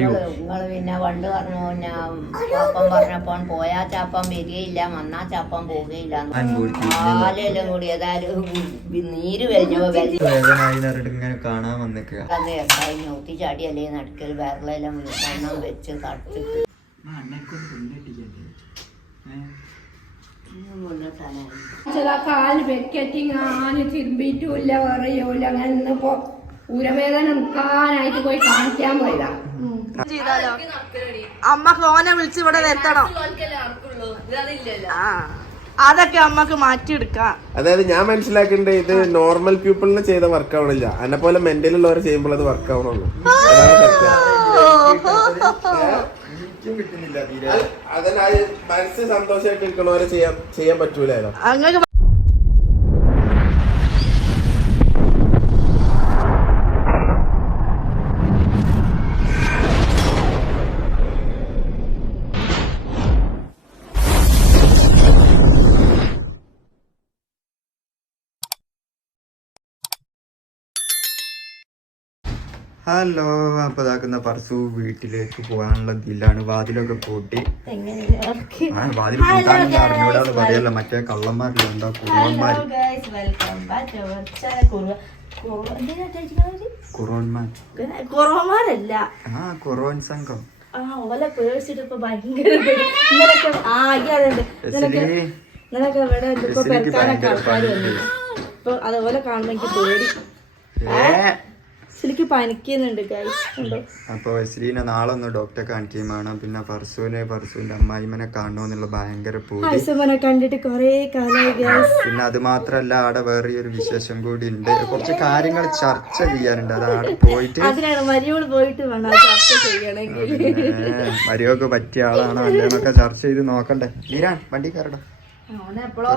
പറയൂ. പിന്നെ പണ്ട് പറഞ്ഞു പിന്നെ ചാപ്പം പറഞ്ഞപ്പോൾ പോയാ ചാപ്പം വരികയില്ല വന്നാ ചാപ്പം പോവുകയില്ല. കാലെല്ലാം കൂടി ഏതായാലും നീര് വലിഞ്ഞോ ഇങ്ങനെ കാണാൻ വന്നിക്കുക ഞൊത്തി ചാടിയല്ലേ നടക്കൽ വേറെല്ലാം വെച്ച് തടച്ചിട്ട് ചില കാൽ വെക്കറ്റിങ്ങാന് തിരുമ്പിയിട്ടുമില്ല പറയൂല അങ്ങനെ ഇന്നിപ്പോ ഊരവേദന നിൽക്കാനായിട്ട് പോയി കാണിക്കാൻ പോയതാ. ചെയ്താലോ? അമ്മയ്ക്ക് ഓനെ വിളിച്ച് ഇവിടെ എത്തണം ആ. അതൊക്കെ അമ്മയ്ക്ക് മാറ്റിയെടുക്കാം. അതായത് ഞാൻ മനസ്സിലാക്കേണ്ടത് ഇത് നോർമൽ പീപ്പിളിന് ചെയ്ത വർക്ക് ആവണില്ല. എന്നെ പോലെ മെന്റലി ഉള്ളവരെ ചെയ്യുമ്പോൾ അത് വർക്ക് ആവണുള്ളൂ. അതിനായി മനസ്സ് സന്തോഷമായിട്ട് ഇരിക്കണവരെ ചെയ്യാൻ ചെയ്യാൻ പറ്റൂലോ ഹലോ അപ്പൊ ഇതാക്കുന്ന പർസു വീട്ടിലേക്ക് പോകാനുള്ള ദില്ലാണ് വാതിലൊക്കെ പൂട്ടി. ആ വാതിൽ പൂട്ടാനുള്ള അറിഞ്ഞൂടാന്ന് പറയല്ല മറ്റേ കള്ളന്മാരിലുണ്ടോ കുറുവന്മാർ കുറവന്മാർ കുറവന്മാരല്ല. ആ കുറവൻ സംഘം. ഓല ഇപ്പൊ ഭയങ്കര ഇവിടെ എന്തൊക്കെ പെരക്കാനൊക്കെ ആൾക്കാർ അതുപോലെ കാണുമ്പോ എനിക്ക് പേടി. ശരിക്ക് പനിക്കുന്നുണ്ട് അപ്പൊ എസ്ലീനെ നാളെ ഒന്ന് ഡോക്ടറെ കാണിക്കുകയും വേണം. പിന്നെ പർസുവിനെ പർസുവിന്റെ അമ്മായിമനെ കാണണമെന്നുള്ള ഭയങ്കര പൂതി. കണ്ടിട്ട് കൊറേ കാലമായി പിന്നെ അത് മാത്രല്ല അവിടെ വേറെ ഒരു വിശേഷം കൂടി ഉണ്ട്. കുറച്ച് കാര്യങ്ങൾ ചർച്ച ചെയ്യാനുണ്ട്. അത് അവിടെ പോയിട്ട് പോയിട്ട് വേണം അത് ചർച്ച ചെയ്യണമെങ്കിൽ. മരിയൊക്കെ പറ്റിയ ആളാണോ അല്ലെന്നൊക്കെ ചർച്ച ചെയ്ത് നോക്കണ്ടേ. നീരാൻ വണ്ടി കയറടാ. എപ്പോഴോ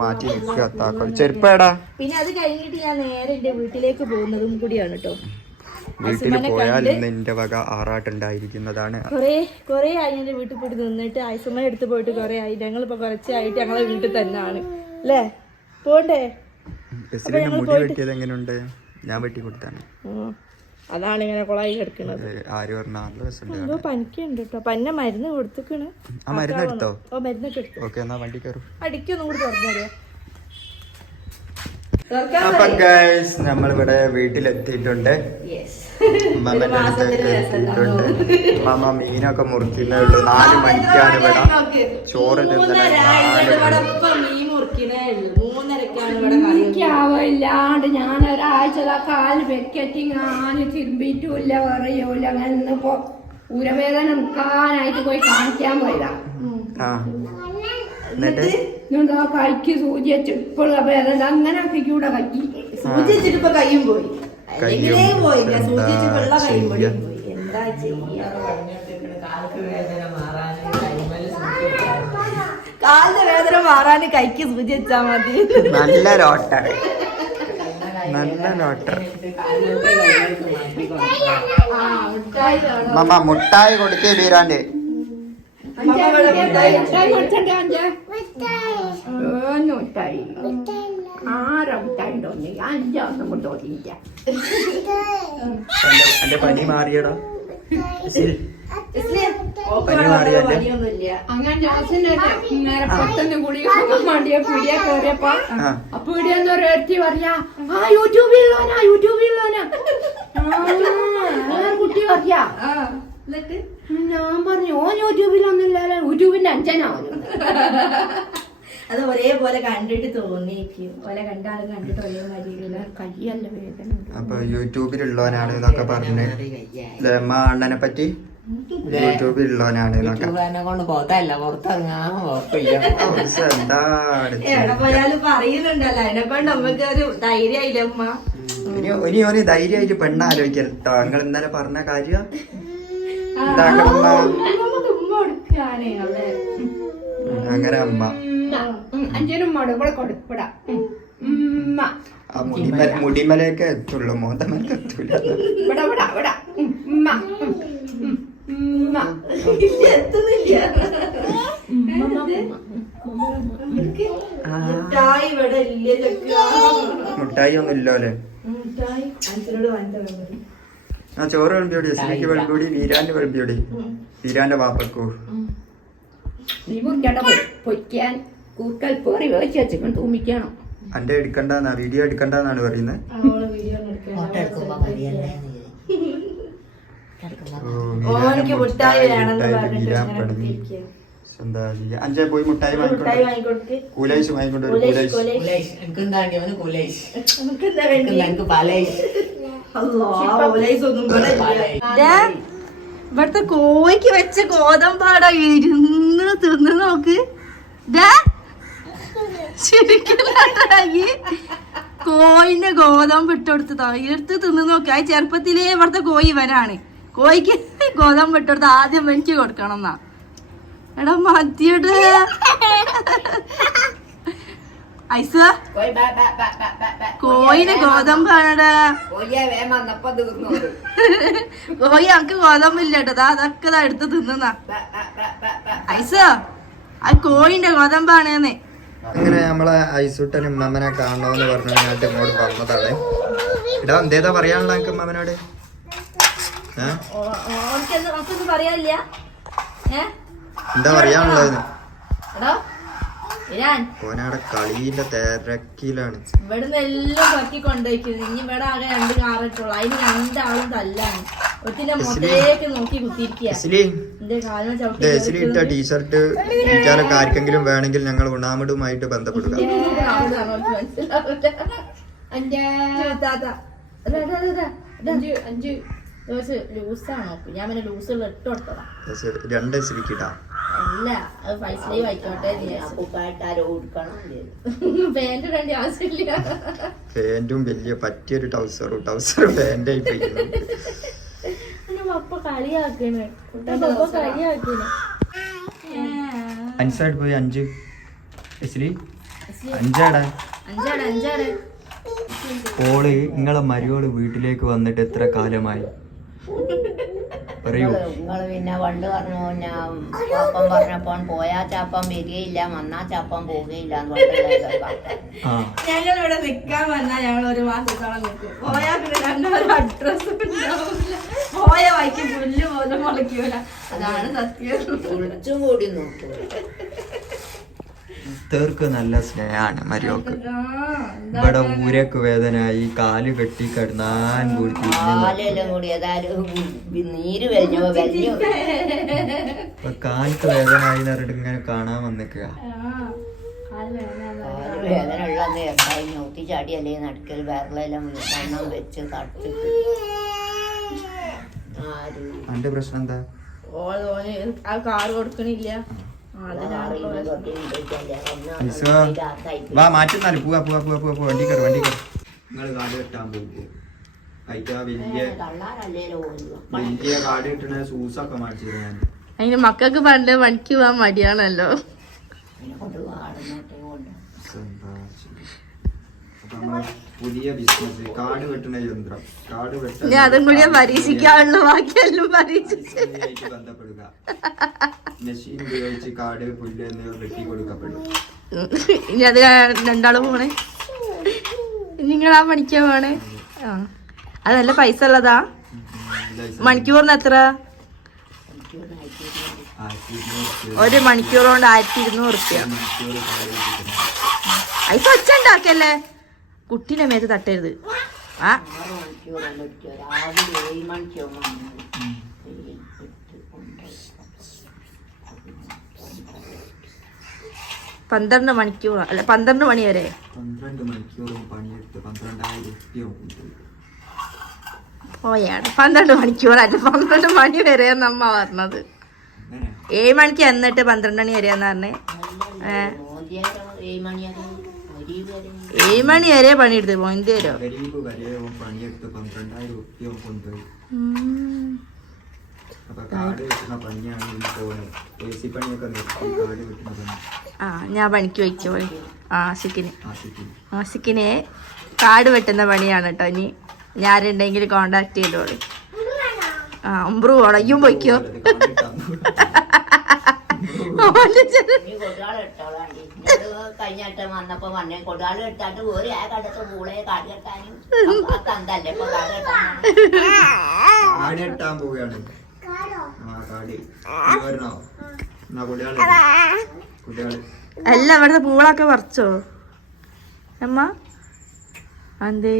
മാറ്റി നിൽക്കുക താക്കോൽ ചെരുപ്പേടാ പിന്നെ അത് കഴിഞ്ഞിട്ട് ഞാൻ നേരെ എന്റെ വീട്ടിലേക്ക് പോകുന്നതും കൂടിയാണ് കേട്ടോ വീട്ടിൽ പോയാൽ ഇന്ന് എന്റെ വക ആറാട്ടുണ്ടായിരിക്കുന്നതാണ്. കൊറേ കൊറേ ആയി എന്റെ വീട്ടിൽ പോയിട്ട് നിന്നിട്ട് ആയുസമ്മ എടുത്ത് പോയിട്ട് കൊറേ ആയി. ഞങ്ങളിപ്പോ കുറച്ചായിട്ട് ഞങ്ങളെ വീട്ടിൽ തന്നെയാണ്. അല്ലേ? പോണ്ടേ? മുടി വെട്ടിയത് എങ്ങനെയുണ്ട്? ഞാൻ വെട്ടി കൊടുത്താണ്. അതാണ് ഇങ്ങനെ കൊളായി കിടക്കുന്നത് അത് ആര് പറഞ്ഞ? നല്ല രസമുണ്ട് എന്തോ പനിക്കുണ്ട് കേട്ടോ പന്ന മരുന്ന് കൊടുത്തിക്കണ്. ആ മരുന്ന് എടുത്തോ? ഓ മരുന്നൊക്കെ എടുത്തു. ഓക്കെ എന്നാ വണ്ടി കയറും. അടിക്കൊന്നും കൂടി തുറന്നു അപ്പൊ ഗൈസ് നമ്മളിവിടെ വീട്ടിലെത്തിയിട്ടുണ്ട്. മമ്മന്റെ അടുത്തേക്ക് എത്തിയിട്ടുണ്ട്. മമ്മ മീനൊക്കെ മുറിക്കുന്നേ ഉള്ളൂ നാല് മണിക്കാണ് ഇവിടെ ചോറ് തിന്നണേ. നാല് മണി. മൂന്നരക്കാണ് ഇവിടെ ഞാൻ വെക്കറ്റിങ് കാൽ വെക്കറ്റിങ്ങാന് തിരുമ്പിയിട്ടുമില്ല പറയൂല അങ്ങനെ ഇന്നിപ്പോ ഉരവേദന നിൽക്കാനായിട്ട് പോയി കാണിക്കാൻ പോയതാ. ആ. എന്നിട്ട് എന്താ കൈക്ക് സൂചി വെച്ച് ഇപ്പോഴും വേദന അങ്ങനെ കൂടെ കൈക്ക് സൂചി വെച്ചിട്ട് ഇപ്പൊ കയ്യും പോയി. അല്ലെങ്കിലേ പോയില്ല സൂചി എന്താ വെച്ച് വെള്ള കയ്യും ചെയ്യാ? പോയി. എന്താ ചെയ്യാ? കാലിന്റെ വേദന മാറാന് കൈക്ക് സൂചി വെച്ചാ മതി. നല്ല ലോട്ട നല്ല ലോട്ട മമ്മ മുട്ടായി കൊടുക്കേ ബീരാന്റെ ആരാ മുട്ടായി അഞ്ചാസം കൊണ്ട് തോന്നിയില്ല എന്റെ എന്റെ പനി മാറിയടാ. അപ്പൊ ഒരു പറയാ ആ യൂട്യൂബിലുള്ളവനാ ആ, കുട്ടി പറയാ ഞാൻ പറഞ്ഞു ഓ യൂട്യൂബിലൊന്നുമില്ലല്ലോ യൂട്യൂബിന്റെ അഞ്ചനാ അത് ഒരേപോലെ കണ്ടിട്ട് തോന്നിയിരിക്കും. രണ്ടാളും കണ്ടിട്ട് ഒരേ കയ്യല്ല വേദന. അപ്പൊ യൂട്യൂബിലുള്ളവനാണ് എന്നൊക്കെ പറഞ്ഞ്. ലമ്മ അണ്ണനെ പറ്റി? എന്നൊക്കെ. എന്നെ കൊണ്ട് പോത്തല്ല പുറത്തിറങ്ങാൻ പുറത്തില്ല. ഔസ് എന്താണ് എവിടെ പോയാലും പറയുന്നുണ്ടല്ലോ അതിനെ കൊണ്ട് നമുക്ക് ഒരു ധൈര്യമായില്ല അമ്മ ഇനി ഇനി ഓന് ധൈര്യമായിട്ട് പെണ്ണ ആലോചിക്കട്ടോ നിങ്ങൾ ഇന്നലെ പറഞ്ഞ കാര്യം അങ്ങനെ അമ്മ മുടിമലയൊക്കെ എത്തുള്ളൂ മോതമലക്ക് എത്തൂല. മുട്ടായി ഒന്നും ഇല്ലോലെ ആ ചോറ് വിളമ്പിയോടി എസ്ലിക്ക് വിളമ്പിയോടി വീരാന്റെ വിളമ്പിയോടി വീരാന്റെ വാപ്പക്കൂ. പൊയ്ക്കാൻ കൂക്കൽ പോറി വേച്ച് വെച്ചിട്ട് തൂമിക്കണം. അന്റെ എടുക്കണ്ടെന്നാ വീഡിയോ എടുക്കണ്ടെന്നാണ് പറയുന്നത്. ഓനിക്ക് മുട്ടായി വേണമെന്ന് പറഞ്ഞിട്ട്. എന്താ അഞ്ചേ പോയി മുട്ടായി വാങ്ങിക്കൊണ്ട് ഇവിടുത്തെ കോഴിക്ക് വെച്ച ഗോതമ്പാടാ ഇരുന്ന് തിന്ന് നോക്ക്. ദേ, ശരിക്കും. കോഴിന്റെ ഗോതമ്പ് ഇട്ടുകൊടുത്തതാ എടുത്ത് തിന്ന് നോക്ക്. ആ ചെറുപ്പത്തിലേ ഇവിടുത്തെ കോഴി ഇവനാണ്. കോഴിക്ക് ഗോതമ്പ് ഇട്ടെടുത്ത് ആദ്യം എനിക്ക് കൊടുക്കണം എന്നാ. എടാ മതിയുടെ. ഐസ? കോയിന് ബാ ബാ ബാ ബാ ബാ ബാ. കോഴിന് ഗോതമ്പാണടാ കോഴിയെ വേഗം വന്നപ്പോ തീർന്നു കോഴി അനക്ക് ഗോതമ്പില്ല കേട്ടോ ദാ അതൊക്കെ ദാ എടുത്ത് തിന്നുന്ന. ഐസ? ആ കോഴിന്റെ ഗോതമ്പാണ് അങ്ങനെ നമ്മളെ ഐസുട്ടനും ഉമ്മമ്മനെ കാണണമെന്ന് പറഞ്ഞു ഇങ്ങോട്ട് വന്നതാണ് ഇടാ എന്തേതാ പറയാനുള്ള മമ്മനോട് ഉമ്മമ്മനോട്? പറയാനില്ല. എന്താ പറയാനുള്ളത്? എടോ ഇരാൻ. ഓനാടെ കളീന്റെ തിരക്കിലാണ്. ഇവിടുന്ന് എല്ലാം പക്കി കൊണ്ടുപോയിക്കുന്നു. ഇനി ഇവിടെ ആകെ രണ്ട് കാറിട്ടുള്ളു. അതിന് രണ്ടാളും തല്ലാണ്. ഒത്തിന്റെ മുതലേക്ക് നോക്കി കുത്തിയിരിക്കുക ടീഷർട്ട് ഇട്ടാലൊക്കെ ആർക്കെങ്കിലും വേണമെങ്കിൽ ഞങ്ങൾ ഉണ്ണാമിടുമായിട്ട് ബന്ധപ്പെടുക അഞ്ച് ലൂസാണ്. നോക്ക് ഞാൻ പിന്നെ ലൂസുള്ള ഇട്ട് കൊടുത്തതാ. പക്ഷെ രണ്ട് ഇടാം അല്ല അത് പാന്റ് ഇടേണ്ട ആവശ്യമില്ല. പാന്റും വലിയ പറ്റിയൊരു ടൗസറും പപ്പ കളിയാക്കണ്. പപ്പ കളിയാക്കണ്. അഞ്ച് സൈഡ് പോയി അഞ്ച്. അഞ്ചാടാ? അഞ്ചാട് അഞ്ചാട് ഓൾ നിങ്ങളെ മരിയോൾ വീട്ടിലേക്ക് വന്നിട്ട് എത്ര കാലമായി? പറയൂ. നിങ്ങൾ പിന്നെ പണ്ട് പറഞ്ഞു ഞാൻ ചാപ്പം പറഞ്ഞപ്പോൾ പോയാ ചാപ്പം വരികയില്ല വന്നാ ചാപ്പം പോവുകയില്ല ഞങ്ങളിവിടെ നിക്കാൻ വന്നാ ഞങ്ങൾ ഒരു മാസത്തോളം നിൽക്കും പോയാ പിന്നെ രണ്ടൊരു അഡ്രസ് പോയ വൈക്ക് പുല്ല് പോലും മുളയ്ക്കൂല. അതാണ് സത്യം. കുളിച്ചും കൂടി നോക്കൂ. ഇത്തർക്ക് നല്ല സ്നേഹാണ് മരിയോക്ക് ഇവിടെ ഊരക്ക് വേദനയായി കാൽ കെട്ടി കിടന്നാൻ കൂടി ഇപ്പൊ കാൽക്ക് വേദനയായി എന്ന് പറഞ്ഞിട്ട് ഇങ്ങനെ കാണാൻ വന്നിക്കുക. ആ, കാൽ വേദന കാൽ വേദന ഉള്ളന്ന് നോക്കി നടക്കൽ വണ്ണം വെച്ച് തട്ടിട്ട്. എന്റെ പ്രശ്നം എന്താ? ഓ ഓന് ആ കാറ് കൊടുക്കണില്ല. വാ മാറ്റുന്നാലും. പോവാ പോവാ പോവാ പോവാ പോവാ. വണ്ടി കയറി വണ്ടി കയറി. നിങ്ങൾ കാട് കെട്ടാൻ പോകും അതിന്റെ വലിയ തള്ളാരല്ലേലോ ഓടുക. വലിയ കാട് കിട്ടണ ഷൂസൊക്കെ മാറ്റിയത് ഞാൻ. അതിന് മക്കൾക്ക് പണ്ട് പണിക്ക് പോവാൻ മടിയാണല്ലോ. അപ്പൊ നമ്മൾ പുതിയ ബിസിനസ് കാട് വെട്ടുന്ന യന്ത്രം. കാട് വെട്ട ഞാൻ അതും കൂടി പരീക്ഷിക്കാനുള്ള ബാക്കിയെല്ലാം പരീക്ഷിച്ചു. ബന്ധപ്പെടുക. മെഷീൻ ഉപയോഗിച്ച് കാട് പുല്ല് എന്നിവ വെട്ടി കൊടുക്കപ്പെടും. ഇനി അത് രണ്ടാളും പോണേ. നിങ്ങളാ പണിക്കാ പോണേ? ആ. അതല്ല നല്ല പൈസ ഉള്ളതാ? മണിക്കൂറിന് എത്ര? ഒരു മണിക്കൂർ കൊണ്ട് ആയിരത്തി ഇരുന്നൂറ് റുപ്യ പൈസ ഒച്ച ഉണ്ടാക്കല്ലേ? കുട്ടീന്റെ മേത്ത് തട്ടരുത്. ആ. പന്ത്രണ്ട് മണിക്കൂർ അല്ല പന്ത്രണ്ട് മണി വരെ. പന്ത്രണ്ട് മണിക്കൂറും പണിയെടുത്ത് പന്ത്രണ്ടായിരം ഉറുപ്പ്യ പോയാണ് പന്ത്രണ്ട് മണിക്കൂറല്ല പന്ത്രണ്ട് മണി വരെ നമ്മ പറഞ്ഞത്. ഏഴ് മണിക്ക് എന്നിട്ട് പന്ത്രണ്ട് മണി വരെയാന്ന് പറഞ്ഞേ? ഏഹ് ഏഴ് മണി വരെ പണിയെടുത്ത് പോയിന്റ് തരോ? ആ ഞാൻ പണിക്ക് വയ്ക്കോ ആശിക്കിന്. ആഷിക്കിന് കാട് വെട്ടുന്ന പണിയാണ് കേട്ടോ ഇനി ഞാനുണ്ടെങ്കിൽ കോണ്ടാക്ട് ചെയ്തോളി. ആ ഉമ്പ്രു ഉളയും പൊയ്ക്കോ. ഒരാളെട്ടോളാണ്ടി ഓൾ കഴിഞ്ഞിട്ട് വന്നപ്പോ വണ്ണേ കൊടുകാട് എടുത്താട്ട് ഒരു ആ കണ്ടത്ത് പൂളെ കാട് കെട്ടാനും. തന്തല്ലേ ഇപ്പൊ കാട് കെട്ടാൻ പോവുകയാണ്. അല്ല അവിടുത്തെ പൂളൊക്കെ പറിച്ചോ? അമ്മ? എന്തേ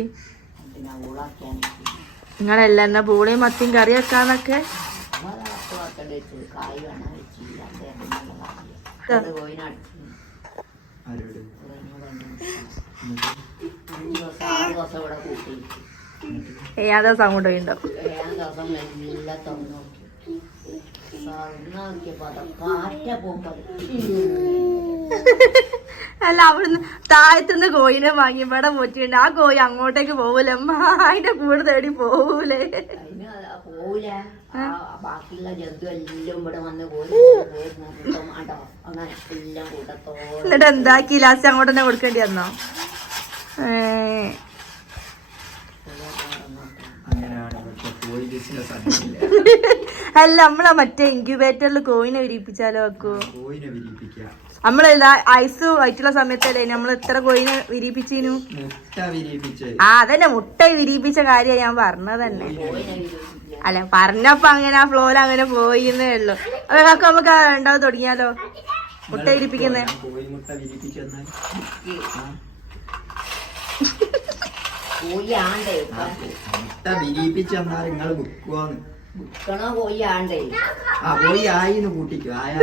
നിങ്ങളെല്ലാം എന്നാ പൂളയും മത്തിയും കറി വെക്കാന്നൊക്കെ കായ് വേണം ആരോട്? ഏഴാം ദിവസം അങ്ങോട്ട് വീണ്ടും. അല്ല അവിടുന്ന് താഴത്തുനിന്ന് കോയിനെ വാങ്ങി ഇവിടെ പോറ്റിണ്ട് ആ കോയി അങ്ങോട്ടേക്ക് പോവൂലേ? അമ്മ അതിന്റെ കൂടെ തേടി പോവൂലേ? പോവൂല. ബാക്കിയുള്ള ജന്തു എല്ലാം ഇവിടെ വന്ന് എന്നിട്ട് എന്താക്കി ലാസ്റ്റ് അങ്ങോട്ട് തന്നെ കൊടുക്കേണ്ടി വന്നോ? അല്ല നമ്മളാ മറ്റേ ഇൻക്യുബേറ്ററിൽ കോയിനെ വിരിപ്പിച്ചാലോ വെക്കൂ? കോയിനെ വിരിപ്പിക്കുക നമ്മളെല്ലാ ഐസ് ആയിട്ടുള്ള സമയത്തല്ലേ നമ്മൾ എത്ര കോയിനെ വിരിപ്പിച്ചിനു? ആ അതന്നെ മുട്ട വിരിപ്പിച്ച കാര്യം ഞാൻ പറഞ്ഞത് തന്നെ അല്ല പറഞ്ഞപ്പോ അങ്ങനെ ആ ഫ്ലോയിൽ അങ്ങനെ പോയിന്നേ ഉള്ളു. അപ്പൊ കാക്ക നമുക്ക് തുടങ്ങിയാലോ? മുട്ട വിരിപ്പിക്കുന്നേ. മുട്ട ആണ്ടേ. ആ, നിങ്ങൾ ആണ്ടേ. കോഴി ആയിന്ന് കൂട്ടിക്കോ ആയാ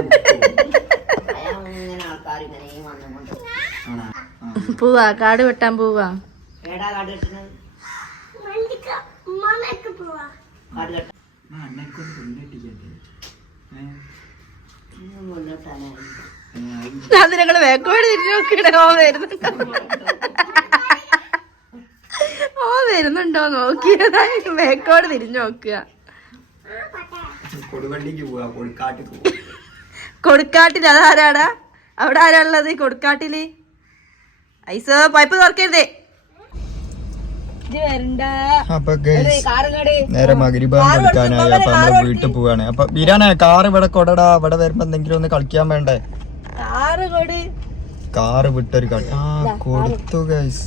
ഇങ്ങനെ ആൾക്കാർ ഇങ്ങനെ വന്നുകൊണ്ട്. ആണോ? പോവാ കാട് വെട്ടാൻ പോവാ. ഏടാ കാട് കാട് അത് വേക്കോട് തിരിഞ്ഞു ഓ വരുന്നുണ്ടോ. ഓ വരുന്നുണ്ടോ നോക്കിയതായി വേക്കോട് തിരിഞ്ഞു നോക്കുക. കൊടുവണ്ടിക്ക് പോവാ കൊടുക്കാട്ടിക്ക് പോവാ. കൊടുക്കാട്ടിൽ അതാരാടാ? അവിടെ ആരാ ഉള്ളത് കൊടുക്കാട്ടിൽ? Ice pipe തുറക്കരുതേ. നേരെ മകരിബാൻ കൊടുക്കാനായി. അപ്പൊ നമ്മൾ വീട്ടിൽ പോവാണ്. അപ്പൊ ബിരാനെ കാർ ഇവിടെ കൊടടാ. ഇവിടെ വരുമ്പോ എന്തെങ്കിലും ഒന്ന് കളിക്കാൻ വേണ്ടേ? കാറ് വിട്ടൊരു കളി. ആ കൊടുത്തു ഗൈസ്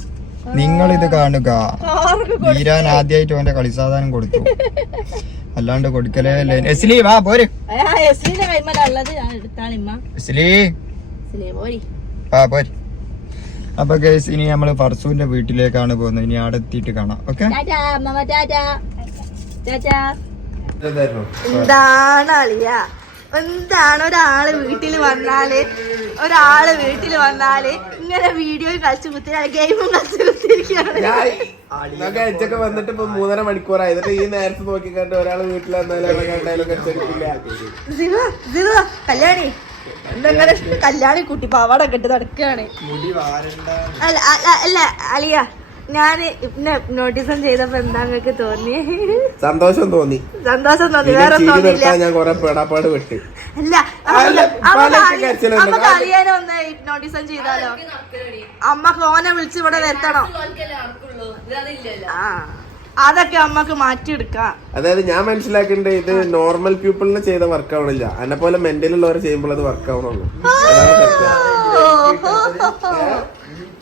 നിങ്ങൾ ഇത് കാണുക. വീരാൻ ആദ്യമായിട്ട് അവന്റെ കളി സാധനം കൊടുത്തു. അല്ലാണ്ട് കൊടുക്കലേ അല്ലേ എസ്ലി വാ പോര്. എസ്ലി. പോരി. പോര്. അപ്പൊ ഗൈസ് ഇനി നമ്മൾ ഫർസൂന്റെ വീട്ടിലേക്കാണ് പോകുന്നത്. ഇനി അവിടെ എത്തിയിട്ട് കാണാം. ഓക്കെ? ടാറ്റാ അമ്മ ടാറ്റാ. ടാറ്റാ. എന്താണ് അളിയ? എന്താണ് ഒരാൾ വീട്ടിൽ വന്നാൽ? ഒരാൾ വീട്ടിൽ വന്നാൽ ഇങ്ങനെ വീഡിയോ കളിച്ചു കുത്തി ഗെയിമും കളിച്ചു കുത്തിരിക്കുകയാണ് അയച്ചൊക്കെ വന്നിട്ട് ഇപ്പൊ മൂന്നര മണിക്കൂറായി. എന്നിട്ട് ഈ നേരത്തെ നോക്കി കണ്ട് ഒരാൾ വീട്ടിൽ വന്നാലും കല്യാണി. എന്തെങ്ങനെ കല്യാണി കുട്ടി പാവാടൊക്കെ ഇട്ട് നടക്കുകയാണ്. അല്ല അല്ല അല്ല ഇന്നെ നോട്ടീസും ചെയ്തപ്പോ എന്താ നിങ്ങൾക്ക് തോന്നി? സന്തോഷം തോന്നി. സന്തോഷം തോന്നി. വേറെ ഞാൻ കൊറേ പേടാപ്പാട് വിട്ട് അല്ല. നമുക്ക് ഒന്ന് നോട്ടീസും ചെയ്താലോ? അമ്മയ്ക്ക് ഓനെ വിളിച്ച് ഇവിടെ നിർത്തണം? ആ അതൊക്കെ അമ്മയ്ക്ക് മാറ്റിയെടുക്കാം. അതായത് ഞാൻ മനസ്സിലാക്കേണ്ട ഇത് നോർമൽ പീപ്പിളിന് ചെയ്ത വർക്ക് ആവണില്ല. എന്നെ പോലെ മെന്റലുള്ളവരെ ചെയ്യുമ്പോൾ അത് വർക്ക് ആവണുള്ളൂ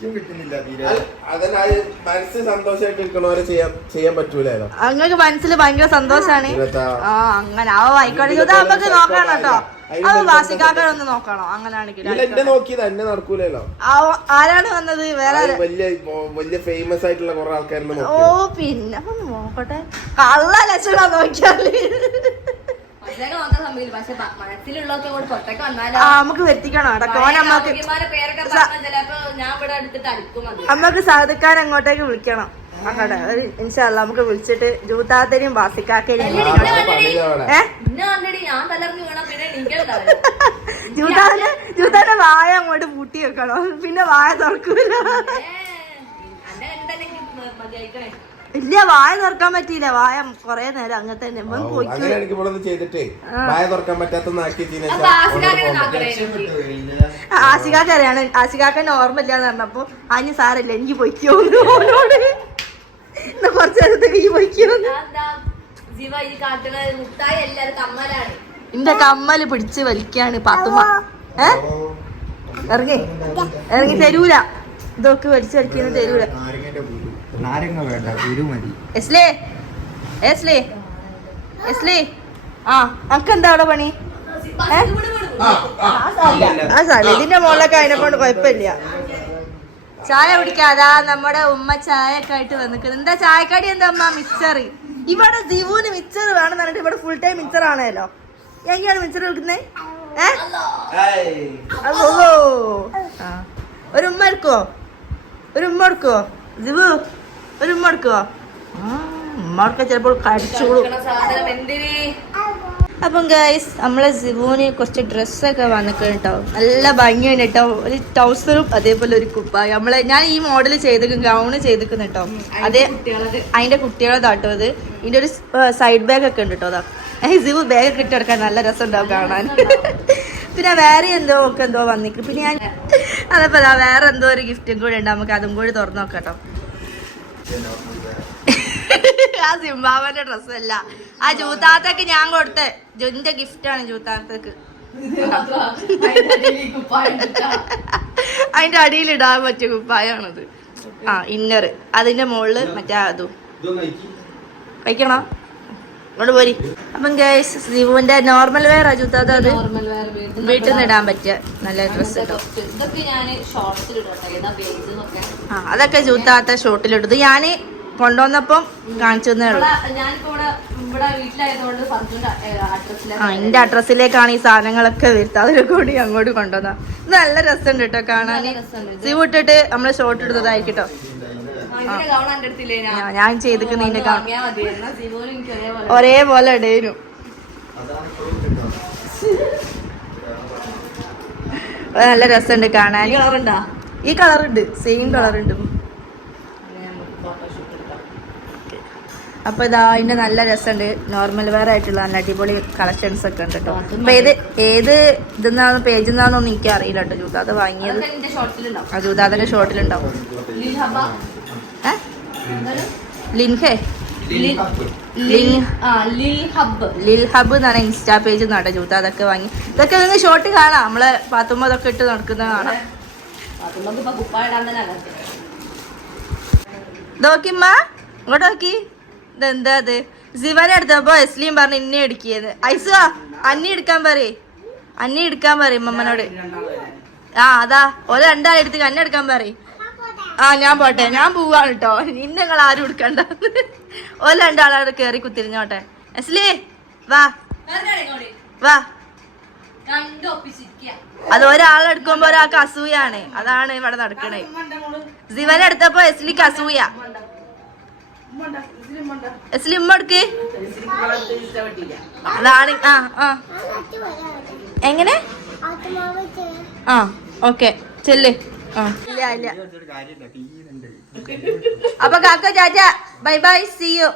അതാണ് സത്യം. എനിക്കും കിട്ടുന്നില്ല തീരെ. അതിനായി മനസ്സ് സന്തോഷമായിട്ട് ഇരിക്കണവരെ ചെയ്യാൻ ചെയ്യാൻ പറ്റൂലോ അങ്ങക്ക് മനസ്സിൽ ഭയങ്കര സന്തോഷാണ്. ആ അങ്ങനെ അവ വായിക്കോട്ടെ ഇത് നമുക്ക് നോക്കണം കേട്ടോ അവ വാസിക്കാക്കളൊന്ന് നോക്കണോ? അങ്ങനെയാണെങ്കിൽ നടക്കൂലല്ലോ. അവ- ആരാണ് വന്നത്? വേറെ വലിയ വലിയ ഫേമസ് ആയിട്ടുള്ള കുറെ ഓ പിന്നെ നോക്കട്ടെ. കള്ള ലക്ഷണം നോക്കിയാൽ. മനസ്സിലൊക്കെ നോക്കാൻ സമയമില്ല പക്ഷെ പ- മനസ്സിലുള്ളതൊക്കെ കൂടെ പുറത്തേക്ക് വന്നാലോ? ആ നമുക്ക് വരുത്തിക്കണോ. കോന അമ്മയ്ക്ക് ഔദ്യോഗികന്മാരെ പേരൊക്കെ പറഞ്ഞാൽ ചിലപ്പോ ഞാൻ ഇവിടെ അടുത്തിട്ട് അടുക്കും അത്. അമ്മയ്ക്ക് സാധുക്കാൻ അങ്ങോട്ടേക്ക് വിളിക്കണം. ആക്കട്ടെ ഒരു ഇൻഷാല്ല നമുക്ക് വിളിച്ചിട്ട് പിന്നെ എനിക്കുണ്ടാവില്ല ജൂതാന്റെ ജൂതാന്റെ വായ അങ്ങോട്ട് പൂട്ടി വെക്കണം. പിന്നെ വായ തുറക്കൂല. മതിയായിക്കണേ ഇല്ല വായ തുറക്കാൻ പറ്റിയില്ല. വായ കൊറേ നേരം അങ്ങനെ തന്നെ. അങ്ങനെ എനിക്ക് ഇവിടെ ചെയ്തിട്ടേ. വായ തുറക്കാൻ പറ്റാത്ത. ആശികാക്ക അറിയാണ് ആശികാക്ക ഓർമ്മ ഇല്ലാന്ന് പറഞ്ഞപ്പോ അതിന് സാരല്ല എനിക്ക് പൊയ്ക്കോന്ന് ഓനോട്. എന്നാ കുറച്ച് നേരത്തെ നീ പൊയ്ക്കോന്ന് അതെന്താ ജീവ ഈ കമ്മലാണ്. എന്റെ കമ്മൽ പിടിച്ച് വലിക്കാണ് പത്തുമ ഏ? ഇറങ്ങി. ഇറങ്ങി തരൂല. ഇതൊക്കെ വലിച്ചു വലിച്ചടിക്കുന്ന തരൂല. നാരങ്ങ വേണ്ട കുരു മതി. എസ്ലേ എസ്ലേ എസ്ലേ. ആ അനക്കെന്താ അവിടെ പണി? ആ സാല ഇതിന്റെ മുകളിലൊക്കെ അതിനെ കൊണ്ട് കുഴപ്പമില്ല. ചായ കുടിക്കാതാ നമ്മുടെ ഉമ്മ ചായ ഒക്കെ ആയിട്ട് വന്നിക്കുന്നത് എന്താ ചായക്കടി എന്താ അമ്മ മിക്സർ. ഇവിടെ ജീവുവിന് മിക്സർ വേണം എന്നിട്ട് ഇവിടെ ഫുൾ ടൈം മിക്സർ ആണല്ലോ എങ്ങനെയാണ് മിക്സർ എടുക്കുന്നേ ഏഹ് ആ. ഒരു ഉമ്മ എടുക്കോ ഒരു ഉമ്മ എടുക്കോ ജീവു ഒരു ഉമ്മ എടുക്കോ ഉമ്മക്ക് എടുക്കാൻ ചിലപ്പോൾ കടിച്ചോളൂ. അപ്പം ഗൈസ് നമ്മളെ സിബുവിന് കുറച്ച് ഡ്രസ്സൊക്കെ വന്നിട്ട് കേട്ടോ. നല്ല ഭംഗിയുണ്ട് കേട്ടോ. ഒരു ടൗസറും അതേപോലെ ഒരു കുപ്പായ. നമ്മളെ ഞാൻ ഈ മോഡൽ ചെയ്തേക്കും ഗൗണ് ചെയ്തിരിക്കുന്നു കേട്ടോ. അതേ അതിന്റെ കുട്ടികളതാട്ടോ അത്. ഇതിന്റെ ഒരു സൈഡ് ബാഗ് ഒക്കെ ഉണ്ട് കേട്ടോ അതാ. സിബു ബാഗ് ഒക്കെ ഇട്ടെടുക്കാൻ നല്ല രസം ഉണ്ടാവും കാണാൻ. പിന്നെ വേറെ എന്തോ ഒക്കെ എന്തോ വന്നിക്കും പിന്നെ ഞാൻ അതേപോലെ വേറെ എന്തോ ഒരു ഗിഫ്റ്റും കൂടെ ഉണ്ട്. നമുക്ക് അതും കൂടി തുറന്നു നോക്കാം കേട്ടോ. ആ സിംബാബന്റെ ഡ്രസ് അല്ല. ആ ജൂത്താത്തക്ക് ഞാൻ കൊടുത്ത. ജുന്റെ ഗിഫ്റ്റാണ് ജൂത്താത്തക്ക് അതിന്റെ അടിയിൽ ഇടാൻ പറ്റിയ കുപ്പായാണത്. ആ ഇന്നർ അതിന്റെ മുകളിൽ മറ്റേ അതും. കഴിക്കണോ? ഇങ്ങോട്ട് പോരി. അപ്പം ഗൈസ് സിവുവിന്റെ നോർമൽ വെയർ അത്? വീട്ടിൽ നിന്ന് ഇടാൻ പറ്റിയ നല്ല ഡ്രസ്സ് ആ അതൊക്കെ ജൂത്താത്ത ഷോർട്ടിലിട്ടത് ഞാൻ കൊണ്ടുവന്നപ്പം കാണിച്ചു തന്നേ ആ എന്റെ അഡ്രസ്സിലേക്കാണ് ഈ സാധനങ്ങളൊക്കെ വരുന്നത് അതിനെ കൂടി അങ്ങോട്ട് കൊണ്ടുവന്ന. ഇത് നല്ല രസമുണ്ട് കേട്ടോ കാണാൻ സീവ് ഇട്ടിട്ട് നമ്മൾ ഷോർട്ട് എടുത്തതായിരിക്കും കേട്ടോ ഞാൻ? ചെയ്തിക്കുന്ന നിന്റെ ഒരേപോലെ ഇടേനു. നല്ല രസമുണ്ട് കാണാൻ. ഈ കളറുണ്ട്? സെയിം കളറുണ്ട്. അപ്പൊ ഇതാ അതിന്റെ നല്ല രസമുണ്ട്. നോർമൽ വെയർ ആയിട്ടുള്ള നല്ല അടിപൊളി കളക്ഷൻസ് ഒക്കെ ഉണ്ട് കേട്ടോ. അപ്പൊ ഏത് ഏത് ഇതെന്നാന്ന് പേജ് എന്നാന്നൊന്നും എനിക്ക് അറിയില്ല കേട്ടോ ജൂതാത വാങ്ങിയത് ജൂതാതന്റെ ഷോട്ടിലുണ്ടാവും ലിൻഹേ. ലിൽ ഹബ്. ലിൽ ഹബ്. എന്ന് പറഞ്ഞ ഇൻസ്റ്റാ പേജ് നട്ട ജൂത്ത അതൊക്കെ വാങ്ങി. ഇതൊക്കെ നിങ്ങൾ ഷോർട്ട് കാണാം. നമ്മളെ പാത്തുമ്മ ഇട്ട് നടക്കുന്ന കാണാം. നോക്കിമ്മ ഇങ്ങോട്ട് നോക്കി. ഇതെന്താ അത് സിവനെ എടുത്തപ്പോ എസ്ലിയും പറഞ്ഞു ഇന്നെ എടുക്കിയത് ഐസ അന്നി എടുക്കാൻ പറയേ. അന്നി എടുക്കാൻ പറയും അമ്മനോട് ആ അതാ. ഓരോ രണ്ടാളെടുത്ത് എടുക്കാൻ പറയും. ആ ഞാൻ പോട്ടെ ഞാൻ പോവാണ് കേട്ടോ ഇന്ന് നിങ്ങൾ ആരും എടുക്കണ്ട. ഓല രണ്ടാളവിടെ കേറി കുത്തിരിഞ്ഞോട്ടെ. എസ്ലി വാ. വാ. അത് ഒരാളെടുക്കുമ്പോ ഒരാൾക്ക് അസൂയാണ്. അതാണ് ഇവിടെ നടക്കണേ. സിവൻ എടുത്തപ്പോ എസ്ലിക്ക് അസൂയ. എസ്ലി എടുക്ക്. അതാണ് ആ ആ. എങ്ങനെ? ആ ഓക്കെ. ചെല്ല്. ഇല്ല ഇല്ല. അപ്പൊ കാക്ക ചാച്ച ബൈ ബൈ സി യു